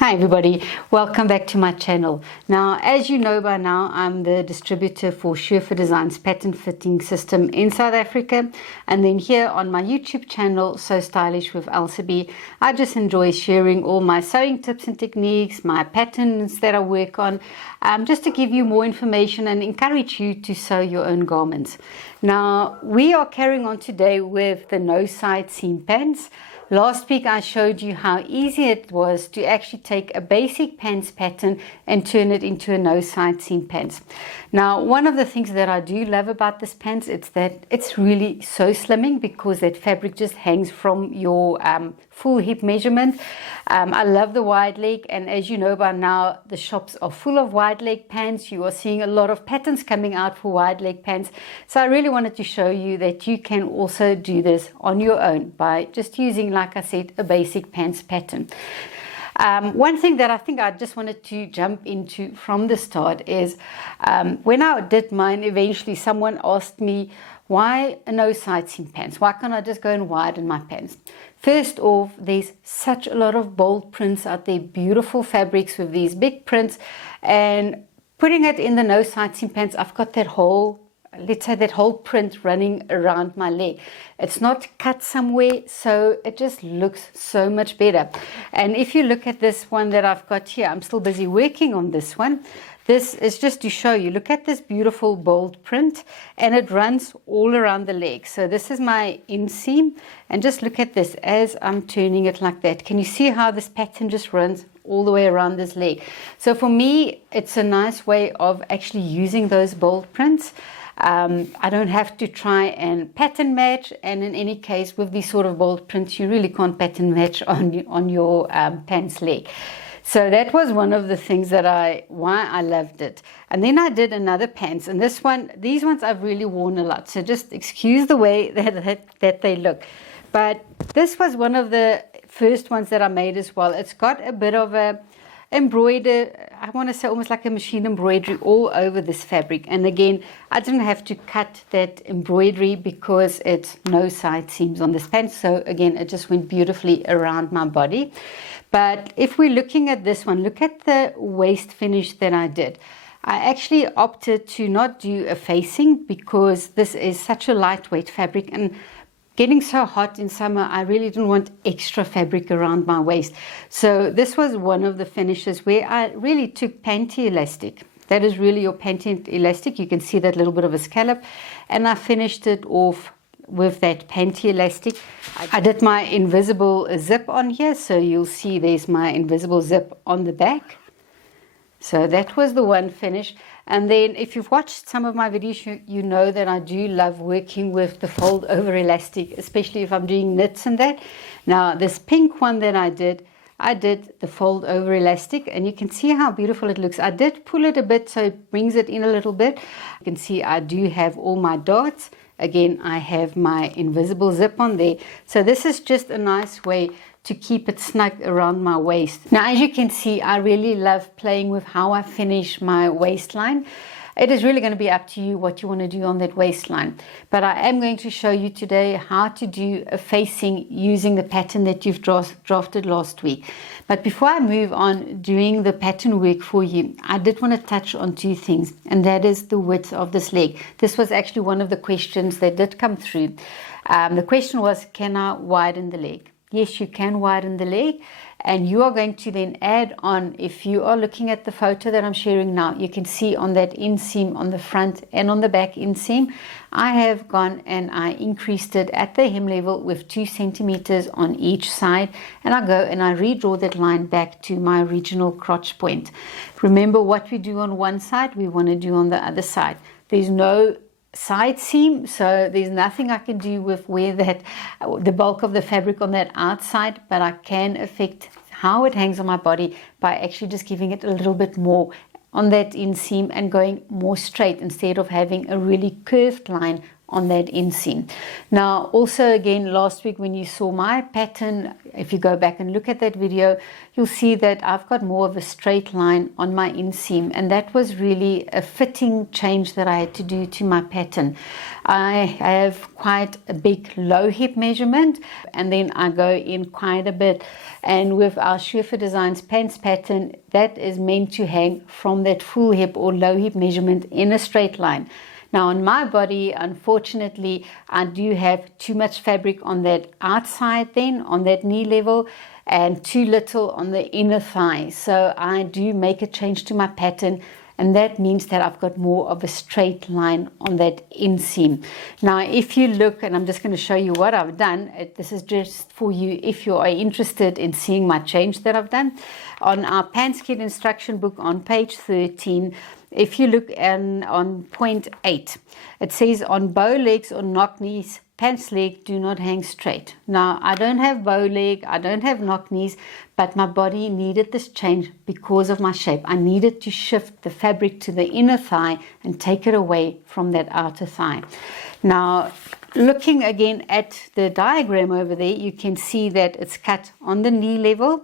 Hi everybody, welcome back to my channel. Now, as you know by now, I'm the distributor for Surefit Design's pattern fitting system in South Africa, and then here on my YouTube channel, So Stylish with Elsa B, I just enjoy sharing all my sewing tips and techniques, my patterns that I work on, just to give you more information and encourage you to sew your own garments. Now, we are carrying on today with the no side seam pants. Last week I showed you how easy it was to actually take a basic pants pattern and turn it into a no side seam pants. Now, one of the things that I do love about this pants is that it's really so slimming because that fabric just hangs from your full hip measurement. I love the wide leg, and as you know by now, the shops are full of wide leg pants. You are seeing a lot of patterns coming out for wide leg pants. So I really wanted to show you that you can also do this on your own by just using, like I said, a basic pants pattern. One thing that I think I just wanted to jump into from the start is when I did mine, eventually someone asked me, why a no side seam pants? Why can't I just go and widen my pants? First off, there's such a lot of bold prints out there, beautiful fabrics with these big prints, and putting it in the no side seam pants, I've got that whole, let's say, that whole print running around my leg. It's not cut somewhere, so it just looks so much better. And if you look at this one that I've got here, I'm still busy working on this one. This is just to show you, look at this beautiful bold print, and it runs all around the leg. So this is my inseam, and just look at this as I'm turning it like that. Can you see how this pattern just runs all the way around this leg? So for me, it's a nice way of actually using those bold prints. I don't have to try and pattern match, and in any case with these sort of bold prints you really can't pattern match on your pants leg. So that was one of the things that why I loved it. And then I did another pants, and these ones I've really worn a lot, so just excuse the way that they look. But this was one of the first ones that I made as well. It's got a bit of a embroidered, I want to say almost like a machine embroidery all over this fabric. And again, I didn't have to cut that embroidery because it's no side seams on this pants. So again, it just went beautifully around my body. But if we're looking at this one, look at the waist finish that I did. I actually opted to not do a facing because this is such a lightweight fabric, and getting so hot in summer, I really didn't want extra fabric around my waist. So this was one of the finishes where I really took panty elastic. That is really your panty elastic. You can see that little bit of a scallop. And I finished it off with that panty elastic. I did my invisible zip on here. So you'll see there's my invisible zip on the back. So that was the one finish. And then if you've watched some of my videos, you know that I do love working with the fold over elastic, especially if I'm doing knits and that. Now this pink one that I did the fold over elastic, and you can see how beautiful it looks. I did pull it a bit so it brings it in a little bit. You can see I do have all my darts. Again, I have my invisible zip on there. So this is just a nice way to keep it snug around my waist. Now, as you can see, I really love playing with how I finish my waistline. It is really going to be up to you what you want to do on that waistline. But I am going to show you today how to do a facing using the pattern that you've drafted last week. But before I move on doing the pattern work for you, I did want to touch on two things, and that is the width of this leg. This was actually one of the questions that did come through. The question was, can I widen the leg? Yes, you can widen the leg, and you are going to then add on, if you are looking at the photo that I'm sharing now, you can see on that inseam on the front and on the back inseam, I have gone and I increased it at the hem level with 2 centimeters on each side, and I go and I redraw that line back to my original crotch point. Remember, what we do on one side, we want to do on the other side. There's no side seam, so there's nothing I can do with where the bulk of the fabric on that outside, but I can affect how it hangs on my body by actually just giving it a little bit more on that inseam and going more straight instead of having a really curved line on that inseam. Now also again, last week when you saw my pattern, if you go back and look at that video, you'll see that I've got more of a straight line on my inseam, and that was really a fitting change that I had to do to my pattern. I have quite a big low hip measurement, and then I go in quite a bit, and with our Schurfer Designs pants pattern, that is meant to hang from that full hip or low hip measurement in a straight line. Now on my body, unfortunately, I do have too much fabric on that outside then, on that knee level, and too little on the inner thigh. So I do make a change to my pattern, and that means that I've got more of a straight line on that inseam. Now if you look, and I'm just going to show you what I've done, this is just for you if you are interested in seeing my change that I've done. On our pants kit instruction book on page 13, if you look on point 8, it says on bow legs or knock knees, pants leg do not hang straight. Now I don't have bow leg, I don't have knock knees, but my body needed this change because of my shape. I needed to shift the fabric to the inner thigh and take it away from that outer thigh. Now looking again at the diagram over there, you can see that it's cut on the knee level,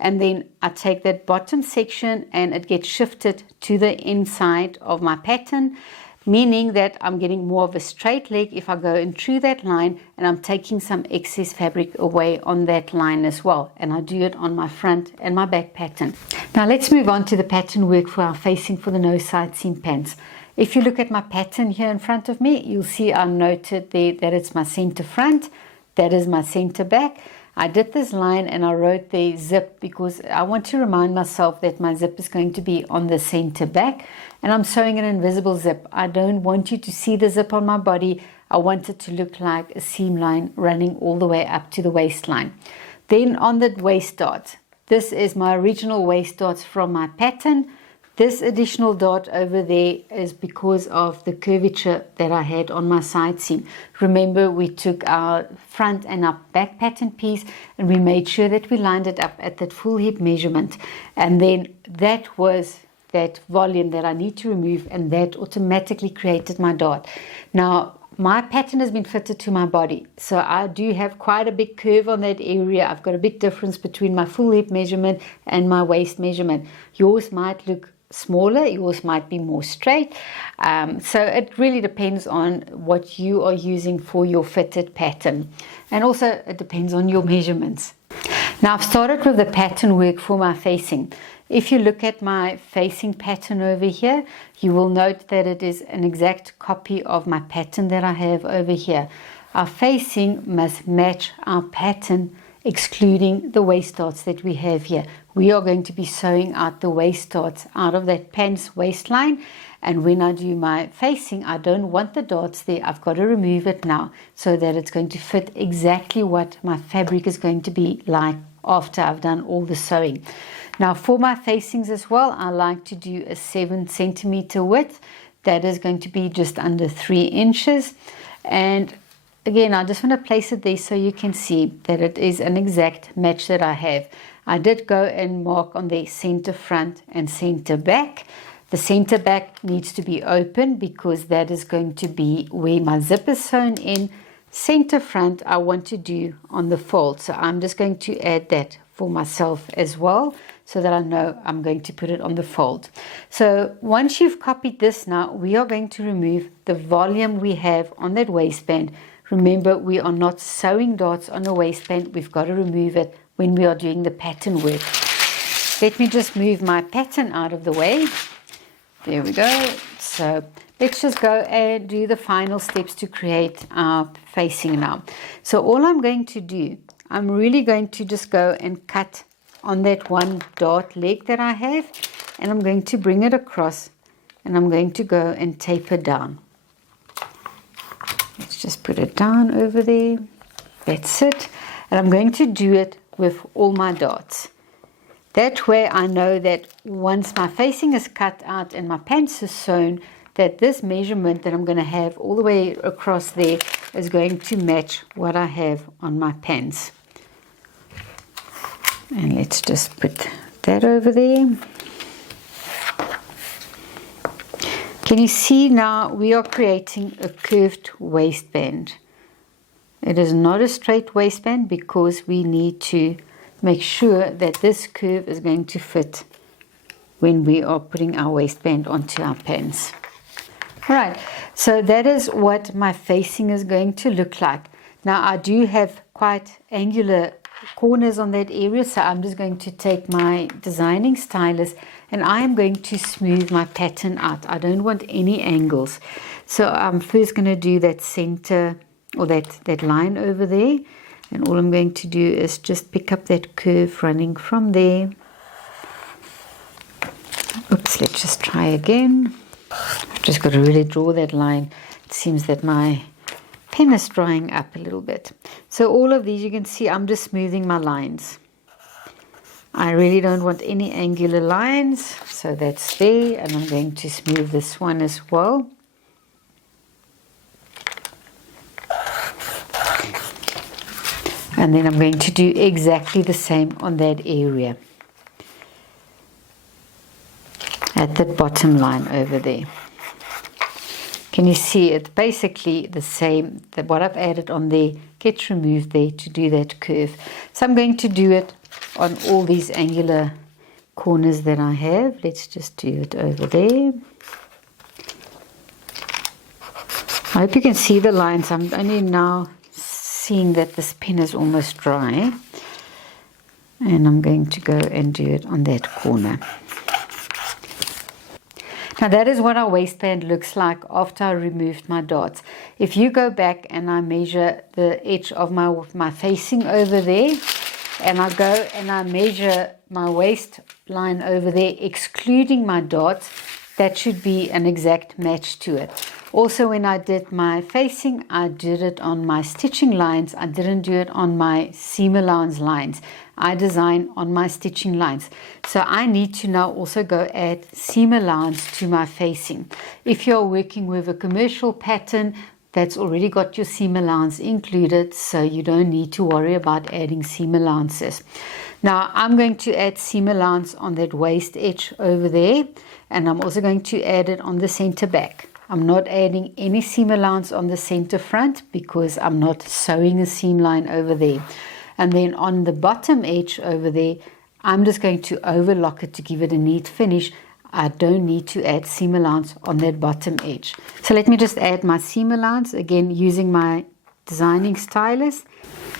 and then I take that bottom section and it gets shifted to the inside of my pattern, meaning that I'm getting more of a straight leg if I go in through that line, and I'm taking some excess fabric away on that line as well, and I do it on my front and my back pattern. Now let's move on to the pattern work for our facing for the no side seam pants. If you look at my pattern here in front of me, you'll see I noted there that it's my center front, that is my center back. I did this line and I wrote the zip because I want to remind myself that my zip is going to be on the center back, and I'm sewing an invisible zip. I don't want you to see the zip on my body. I want it to look like a seam line running all the way up to the waistline. Then on the waist dot, this is my original waist dots from my pattern. This additional dot over there is because of the curvature that I had on my side seam. Remember, we took our front and our back pattern piece and we made sure that we lined it up at that full hip measurement. And then that was that volume that I need to remove, and that automatically created my dot. Now, my pattern has been fitted to my body, so I do have quite a big curve on that area. I've got a big difference between my full hip measurement and my waist measurement. Yours might look smaller, yours might be more straight, so it really depends on what you are using for your fitted pattern, and also it depends on your measurements. Now I've started with the pattern work for my facing. If you look at my facing pattern over here, you will note that it is an exact copy of my pattern that I have over here. Our facing must match our pattern, excluding the waist dots that we have here. We are going to be sewing out the waist dots out of that pants waistline, and when I do my facing, I don't want the dots there. I've got to remove it now so that it's going to fit exactly what my fabric is going to be like after I've done all the sewing. Now for my facings as well, I like to do a 7 centimeter width. That is going to be just under 3 inches, and again, I just want to place it there so you can see that it is an exact match that I have. I did go and mark on the center front and center back. The center back needs to be open because that is going to be where my zip is sewn in. Center front I want to do on the fold, so I'm just going to add that for myself as well, so that I know I'm going to put it on the fold. So once you've copied this, now we are going to remove the volume we have on that waistband. Remember, we are not sewing dots on a waistband. We've got to remove it when we are doing the pattern work. Let me just move my pattern out of the way. There we go. So let's just go and do the final steps to create our facing now. So all I'm going to do, I'm really going to just go and cut on that one dart leg that I have, and I'm going to bring it across, and I'm going to go and taper down. Let's just put it down over there. That's it. And I'm going to do it with all my darts. That way I know that once my facing is cut out and my pants is sewn, that this measurement that I'm going to have all the way across there is going to match what I have on my pants. And let's just put that over there. Can you see now we are creating a curved waistband? It is not a straight waistband because we need to make sure that this curve is going to fit when we are putting our waistband onto our pants. Right, so that is what my facing is going to look like. Now I do have quite angular corners on that area, so I'm just going to take my designing stylus and I am going to smooth my pattern out. I don't want any angles. So I'm first going to do that center, or that line over there, and all I'm going to do is just pick up that curve running from there. Oops, let's just try again. I've just got to really draw that line. It seems that my pen is drying up a little bit. So all of these, you can see I'm just smoothing my lines. I really don't want any angular lines, so that's there, and I'm going to smooth this one as well. And then I'm going to do exactly the same on that area, at the bottom line over there. Can you see it? Basically the same, that what I've added on there gets removed there to do that curve. So I'm going to do it on all these angular corners that I have. Let's just do it over there. I hope you can see the lines. I'm only now seeing that this pen is almost dry. And I'm going to go and do it on that corner. Now that is what our waistband looks like after I removed my darts. If you go back and I measure the edge of my facing over there, and I go and I measure my waistline over there, excluding my darts, that should be an exact match to it. Also, when I did my facing, I did it on my stitching lines. I didn't do it on my seam allowance lines. I design on my stitching lines. So I need to now also go add seam allowance to my facing. If you're working with a commercial pattern, that's already got your seam allowance included, so you don't need to worry about adding seam allowances. Now I'm going to add seam allowance on that waist edge over there, and I'm also going to add it on the center back. I'm not adding any seam allowance on the center front because I'm not sewing a seam line over there. And then on the bottom edge over there, I'm just going to overlock it to give it a neat finish. I don't need to add seam allowance on that bottom edge. So let me just add my seam allowance, again using my designing stylus.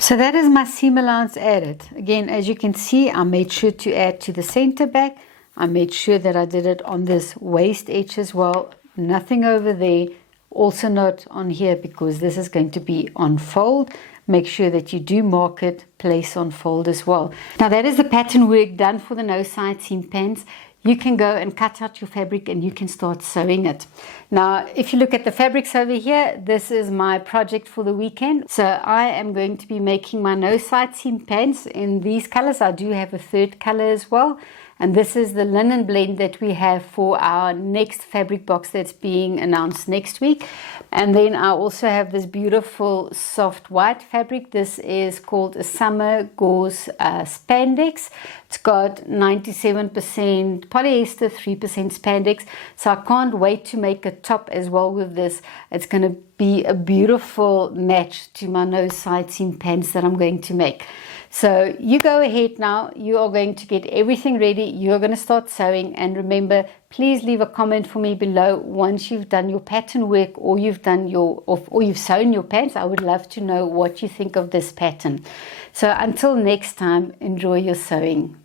So that is my seam allowance added. Again, as you can see, I made sure to add to the center back. I made sure that I did it on this waist edge as well. Nothing over there, also not on here because this is going to be on fold. Make sure that you do mark it, place on fold as well. Now that is the pattern work done for the no side seam pants. You can go and cut out your fabric and you can start sewing it. Now, if you look at the fabrics over here, this is my project for the weekend. So I am going to be making my no side seam pants in these colors. I do have a third color as well. And this is the linen blend that we have for our next fabric box that's being announced next week. And then I also have this beautiful soft white fabric. This is called a summer gauze spandex. It's got 97% polyester, 3% spandex. So I can't wait to make a top as well with this. It's going to be a beautiful match to my no side seam pants that I'm going to make. So you go ahead now, you are going to get everything ready, you're going to start sewing, and remember, please leave a comment for me below once you've done your pattern work or you've done or you've sewn your pants. I would love to know what you think of this pattern. So until next time, enjoy your sewing.